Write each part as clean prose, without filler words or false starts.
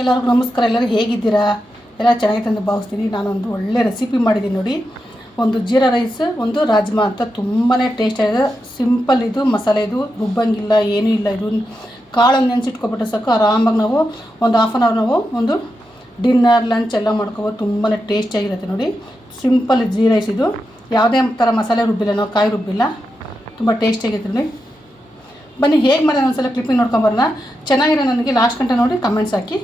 ಎಲ್ಲರಿಗೂ ನಮಸ್ಕಾರ. ಎಲ್ಲರೂ ಹೇಗಿದ್ದೀರಾ? ಎಲ್ಲ ಚೆನ್ನಾಗಿದೆ ಅಂತ ಭಾವಿಸ್ತೀನಿ. ನಾನೊಂದು ಒಳ್ಳೆ ರೆಸಿಪಿ ಮಾಡಿದ್ದೀನಿ ನೋಡಿ. ಒಂದು ಜೀರಾ ರೈಸ್, ಒಂದು ರಾಜ್ಮಾ ಅಂತ ತುಂಬಾ ಟೇಸ್ಟ್ ಆಗಿದೆ. ಸಿಂಪಲ್ ಇದು, ಮಸಾಲೆ ಇದು ರುಬ್ಬಂಗಿಲ್ಲ, ಏನೂ ಇಲ್ಲ. ಇದು ಕಾಳನ್ನು ನೆನೆಸಿಟ್ಕೊಬಿಟ್ರೆ ಸಾಕು, ಆರಾಮಾಗಿ ನಾವು ಒಂದು ಹಾಫ್ ಆನ್ ಅವರ್ ನಾವು ಒಂದು ಡಿನ್ನರ್ ಲಂಚ್ ಎಲ್ಲ ಮಾಡ್ಕೋಬೋದು. ತುಂಬಾ ಟೇಸ್ಟಿಯಾಗಿರುತ್ತೆ ನೋಡಿ. ಸಿಂಪಲ್ ಜೀ ರೈಸ್ ಇದು. ಯಾವುದೇ ಥರ ಮಸಾಲೆ ರುಬ್ಬಿಲ್ಲ, ನಾವು ಕಾಯಿ ರುಬ್ಬಿಲ್ಲ. ತುಂಬ ಟೇಸ್ಟಿಯಾಗಿರುತ್ತೆ ನೋಡಿ. ಬನ್ನಿ ಹೇಗೆ ಮಾಡೋದು ಒಂದ್ಸಲ ಕ್ಲಿಪ್ಪಿಂಗ್ ನೋಡ್ಕೊಂಬರೋಣ. ಚೆನ್ನಾಗಿರೋ ನನಗೆ ಲಾಸ್ಟ್ ಗಂಟೆ ನೋಡಿ ಕಮೆಂಟ್ಸ್ ಹಾಕಿ.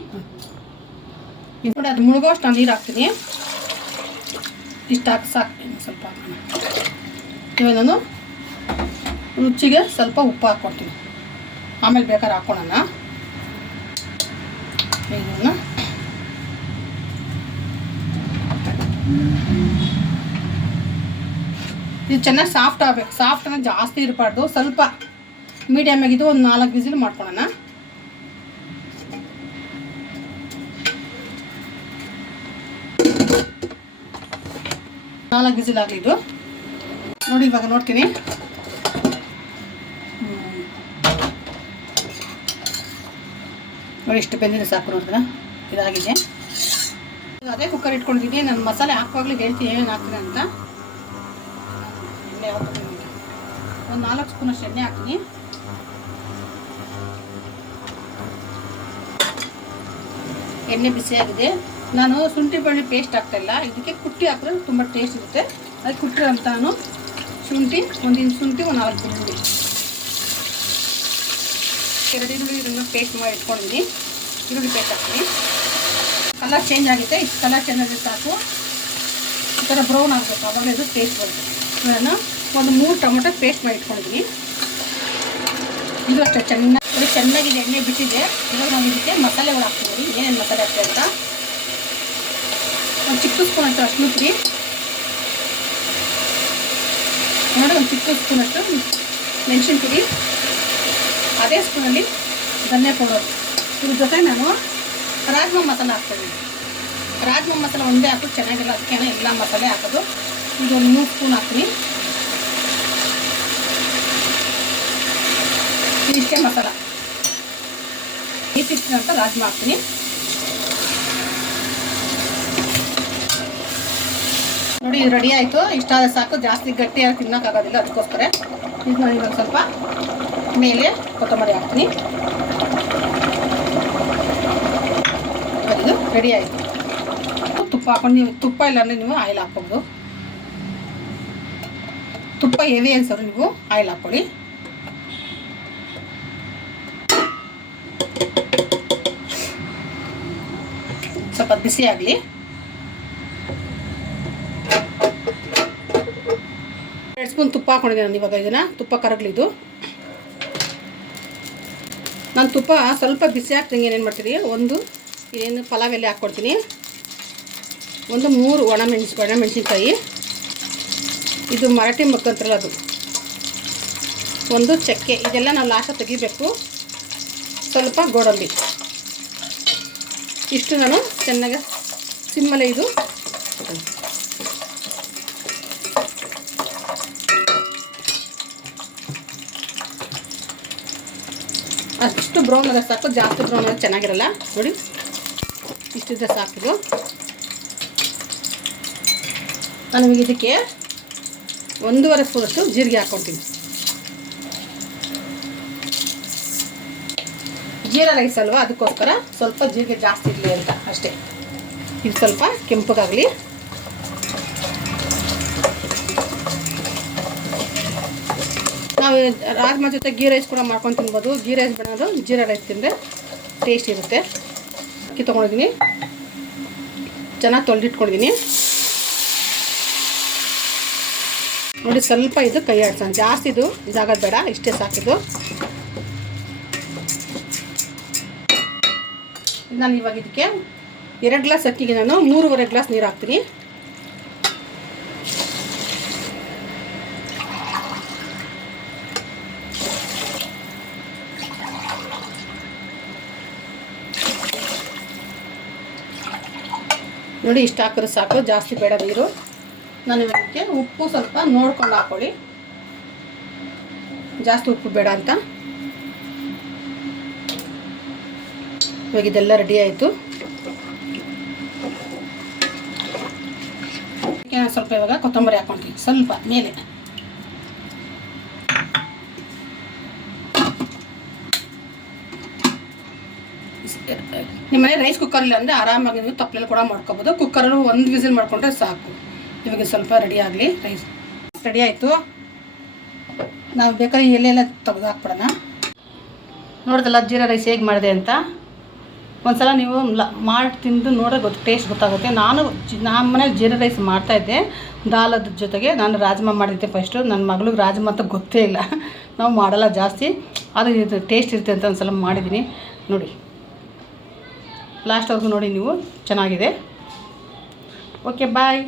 ಇದು ನೋಡಿ, ಅದು ಮುಳುಗೋಷ್ಟು ನಾನು ನೀರು ಹಾಕ್ತೀನಿ. ಇಷ್ಟು ಹಾಕಿ ಸಾಕ್ತೀನಿ. ಸ್ವಲ್ಪ ಇವಾಗ ನಾನು ರುಚಿಗೆ ಸ್ವಲ್ಪ ಉಪ್ಪು ಹಾಕ್ಕೊಡ್ತೀನಿ. ಆಮೇಲೆ ಬೇಕಾದ್ರೆ ಹಾಕ್ಕೊಳ್ಳೋಣ. ಇದನ್ನು ಇದು ಚೆನ್ನಾಗಿ ಸಾಫ್ಟ್ ಆಗಬೇಕು. ಸಾಫ್ಟ್ ಅಂದರೆ ಜಾಸ್ತಿ ಇರಬಾರ್ದು, ಸ್ವಲ್ಪ ಮೀಡಿಯಮ್ ಆಗಿದ್ದು. ಒಂದು 4 ವಿಸಿಲ್ ಮಾಡ್ಕೊಳ್ಳೋಣ. ನಾಲ್ಕು ವಿಸಿಲ್ ಆಗಲಿ ಇದು ನೋಡಿ. ಇವಾಗ ನೋಡ್ತೀನಿ. ನೋಡಿ ಇಷ್ಟು ಬೆಂದಿದೆ ಸಾಕು. ನೋಡಿದ್ರೆ ಇದಾಗಿದೆ. ಅದೇ ಕುಕ್ಕರ್ ಇಟ್ಕೊಂಡಿದ್ದೀನಿ. ನಾನು ಮಸಾಲೆ ಹಾಕುವಾಗಲೇ ಹೇಳ್ತೀನಿ ಏನೇನು ಹಾಕ್ತೀನಿ ಅಂತ. ಎಣ್ಣೆ ಹಾಕ್ತೀನಿ. ಒಂದು 4 ಸ್ಪೂನಷ್ಟು ಎಣ್ಣೆ ಹಾಕ್ತೀನಿ. ಎಣ್ಣೆ ಬಿಸಿಯಾಗಿದೆ. ನಾನು ಶುಂಠಿ ಬೆಳ್ಳುಳ್ಳಿ ಪೇಸ್ಟ್ ಹಾಕ್ತಾಯಿಲ್ಲ. ಇದಕ್ಕೆ ಕುಟ್ಟಿ ಹಾಕಿದ್ರೆ ತುಂಬ ಟೇಸ್ಟ್ ಇರುತ್ತೆ. ಅದಕ್ಕೆ ಕುಟ್ಟಿರೋ ಅಂತ ನಾನು ಶುಂಠಿ, 1 ಇಂಚ್ ಶುಂಠಿ, 4 ಬೆಳ್ಳುಳ್ಳಿ, 2 ಈರುಳ್ಳಿ ಇದನ್ನು ಪೇಸ್ಟ್ ಮಾಡಿ ಇಟ್ಕೊಂಡಿದ್ದೀನಿ. ಈರುಳ್ಳಿ ಪೇಸ್ಟ್ ಹಾಕ್ತೀನಿ. ಕಲರ್ ಚೇಂಜ್ ಆಗುತ್ತೆ. ಇಷ್ಟು ಕಲರ್ ಚೇಂಜ್ ಆಗಿದೆ ಸಾಕು. ಈ ಥರ ಬ್ರೌನ್ ಆಗಬೇಕು, ಆವಾಗ ಇದು ಟೇಸ್ಟ್ ಬರುತ್ತೆ. ನಾನು ಒಂದು 3 ಟೊಮೆಟೊ ಪೇಸ್ಟ್ ಮಾಡಿ ಇಟ್ಕೊಂಡಿದ್ದೀನಿ. ಇದು ಅಷ್ಟೇ ಚೆನ್ನಾಗಿದೆ. ಎಣ್ಣೆ ಬಿಟ್ಟಿದೆ. ಇವಾಗ ನಾವು ಇದಕ್ಕೆ ಮಸಾಲೆಗಳು ಹಾಕ್ತೀವಿ. ಏನೇನು ಮಸಾಲೆ ಹಾಕ್ತೀವಿ ಅಂತ ಒಂದು ಚಿಕ್ಕ ಸ್ಪೂನ್ ಅಷ್ಟು ಅರಿಶಿನ ಪುಡಿ ನೋಡಿ, ಒಂದು ಚಿಕ್ಕ ಸ್ಪೂನಷ್ಟು ಮೆಣಸಿನ ಪುಡಿ, ಅದೇ ಸ್ಪೂನಲ್ಲಿ ಧನಿಯಾ ಪೌಡರ್. ಇದ್ರ ಜೊತೆ ನಾನು ರಾಜ್ಮಾ ಮಸಾಲೆ ಹಾಕ್ತೀನಿ. ರಾಜ್ಮಾ ಮಸಾಲೆ ಒಂದೇ ಹಾಕೋದು ಚೆನ್ನಾಗಿಲ್ಲ, ಅದಕ್ಕೆ ಎಲ್ಲ ಮಸಾಲೆ ಹಾಕೋದು. ಇದೊಂದು 3 ಸ್ಪೂನ್ ಹಾಕ್ತೀನಿ. ಇಷ್ಟೇ ಮಸಾಲ. ಇಷ್ಟಿಷ್ಟು ಅಂತ ರಾಜ್ಮಾ ಹಾಕ್ತೀನಿ. ನೋಡಿ ಇದು ರೆಡಿ ಆಯಿತು. ಇಷ್ಟಾದ ಸಾಕು. ಜಾಸ್ತಿ ಗಟ್ಟಿಯಾಗಿ ತಿನ್ನೋಕ್ಕಾಗೋದಿಲ್ಲ, ಅದಕ್ಕೋಸ್ಕರ ಇದು ನಾನು ಇವಾಗ ಸ್ವಲ್ಪ ಮೇಲೆ ಕೊತ್ತಂಬರಿ ಹಾಕ್ತೀನಿ. ಇದು ರೆಡಿ ಆಯಿತು. ತುಪ್ಪ ಹಾಕೊಂಡು, ನೀವು ತುಪ್ಪ ಇಲ್ಲಾಂದರೆ ನೀವು ಆಯಿಲ್ ಹಾಕ್ಬೋದು. ತುಪ್ಪ ಹೆವಿ ಅನ್ಸೋದು ನೀವು ಆಯಿಲ್ ಹಾಕ್ಕೊಳ್ಳಿ. ಸ್ವಲ್ಪ ಬಿಸಿ ಆಗಲಿ. ಎರಡು ಸ್ಪೂನ್ ತುಪ್ಪ ಹಾಕೊಂಡಿದ್ದೀನಿ ನಾನು. ಇವಾಗ ಇದನ್ನು ತುಪ್ಪ ಕರಗಲಿದ್ದು. ನಾನು ತುಪ್ಪ ಸ್ವಲ್ಪ ಬಿಸಿ ಹಾಕ್ದಂಗೆ ಏನೇನು ಮಾಡ್ತೀನಿ, ಒಂದು ಇದೇನು ಪಲಾವ್ ಎಲೆ ಹಾಕ್ಕೊಡ್ತೀನಿ, ಒಂದು 3 ಒಣಮೆಣಸಿನ್ಕಾಯಿ, ಇದು ಮರಾಠಿ ಮೊಗ್ಗು ಅಂತಾರಲ್ಲ ಅದು, ಒಂದು ಚಕ್ಕೆ. ಇದೆಲ್ಲ ನಾವು ಲಾಸ್ಟ್ ತೆಗಿಬೇಕು. ಸ್ವಲ್ಪ ಗೋಡಂಬಿ. ಇಷ್ಟು ನಾನು ಚೆನ್ನಾಗಿ ಸಿಮ್ಮಲ್ಲೇ ಇದು ಅಷ್ಟು ಬ್ರೌನ್ ಆದ ಸಾಕು. ಜಾಸ್ತಿ ಬ್ರೌನ್ ಆದ ಚೆನ್ನಾಗಿರಲ್ಲ ನೋಡಿ. ಇಷ್ಟಿದ್ರೆ ಸಾಕಿದು. ನಾನು ಇದಕ್ಕೆ 1.5 ಸ್ಪೂನಷ್ಟು ಜೀರಿಗೆ ಹಾಕ್ಕೊಳ್ತೀನಿ. ಜೀರಾ ರೈಸ್ ಅಲ್ವಾ, ಅದಕ್ಕೋಸ್ಕರ ಸ್ವಲ್ಪ ಜೀರಿಗೆ ಜಾಸ್ತಿ ಇರಲಿ ಅಂತ ಅಷ್ಟೇ. ಇದು ಸ್ವಲ್ಪ ಕೆಂಪಗಾಗಲಿ. ನಾವು ರಾಜ್ಮಾ ಜೊತೆ ಗೀ ರೈಸ್ ಕೂಡ ಮಾಡ್ಕೊಂಡು ತಿನ್ಬೋದು. ಗೀ ರೈಸ್ ಮಾಡೋದು ಜೀರಾ ರೈಸ್ ತಿಂದರೆ ಟೇಸ್ಟ್ ಇರುತ್ತೆ. ಅಕ್ಕಿ ತೊಗೊಂಡಿದ್ದೀನಿ, ಚೆನ್ನಾಗಿ ತೊಳೆದಿಟ್ಕೊಂಡಿದ್ದೀನಿ ನೋಡಿ. ಸ್ವಲ್ಪ ಇದು ಕೈ ಆಡ್ಸೋಣ. ಜಾಸ್ತಿ ಇದು ಇದಾಗೋದು ಬೇಡ, ಇಷ್ಟೇ ಸಾಕಿದ್ದು. ನಾನು ಇವಾಗ ಇದಕ್ಕೆ 2 ಗ್ಲಾಸ್ ಅಕ್ಕಿಗೆ ನಾನು 3.5 ಗ್ಲಾಸ್ ನೀರು ಹಾಕ್ತೀನಿ. ನೋಡಿ ಇಷ್ಟು ಹಾಕಿದ್ರೆ ಸಾಕು, ಜಾಸ್ತಿ ಬೇಡ ನೀರು. ನಾನು ಇದಕ್ಕೆ ಉಪ್ಪು ಸ್ವಲ್ಪ ನೋಡ್ಕೊಂಡು ಹಾಕ್ಕೊಳ್ಳಿ, ಜಾಸ್ತಿ ಉಪ್ಪು ಬೇಡ ಅಂತ. ಇವಾಗ ಇದೆಲ್ಲ ರೆಡಿ ಆಯಿತು. ಸ್ವಲ್ಪ ಇವಾಗ ಕೊತ್ತಂಬರಿ ಹಾಕ್ಕೊಂತೀವಿ ಸ್ವಲ್ಪ ಮೇಲೆ. ನಿಮ್ಮನೆ ರೈಸ್ ಕುಕ್ಕರ್ ಇಲ್ಲ ಅಂದರೆ ಆರಾಮಾಗಿ ನೀವು ತಪ್ಪಲೆಲ್ಲ ಕೂಡ ಮಾಡ್ಕೊಬೋದು. ಕುಕ್ಕರಲ್ಲಿ 1 ವಿಸಿಲ್ ಮಾಡಿಕೊಂಡ್ರೆ ಸಾಕು. ಇವಾಗ ಸ್ವಲ್ಪ ರೆಡಿ ಆಗಲಿ. ರೈಸ್ ರೆಡಿ ಆಯಿತು. ನಾವು ಬೇಕಾದ್ರೆ ಎಲೆಲ್ಲ ತೆಗೆದು ಹಾಕ್ಬಿಡೋಣ. ನೋಡಿದಲ್ಲ ಜೀರಾ ರೈಸ್ ಹೇಗೆ ಮಾಡಿದೆ ಅಂತ. ಒಂದ್ಸಲ ನೀವು ಮಾಡಿ ತಿಂದು ನೋಡೋ ಟೇಸ್ಟ್ ಗೊತ್ತಾಗುತ್ತೆ. ನಮ್ಮ ಮನೇಲಿ ಜೀರಾ ರೈಸ್ ಮಾಡ್ತಾಯಿದ್ದೆ ದಾಲದ ಜೊತೆಗೆ. ನಾನು ರಾಜ್ಮಾ ಮಾಡಿದ್ದೆ ಫಸ್ಟು. ನನ್ನ ಮಗಳಿಗೆ ರಾಜ್ಮಾ ಅಂತ ಗೊತ್ತೇ ಇಲ್ಲ, ನಾವು ಮಾಡಲ್ಲ ಜಾಸ್ತಿ. ಅದು ಇದು ಟೇಸ್ಟ್ ಇರುತ್ತೆ ಅಂತ ಒಂದ್ಸಲ ಮಾಡಿದ್ದೀನಿ ನೋಡಿ. ಲಾಸ್ಟ್ವರೆಗೂ ನೋಡಿ ನೀವು, ಚೆನ್ನಾಗಿದೆ. ಓಕೆ ಬಾಯ್.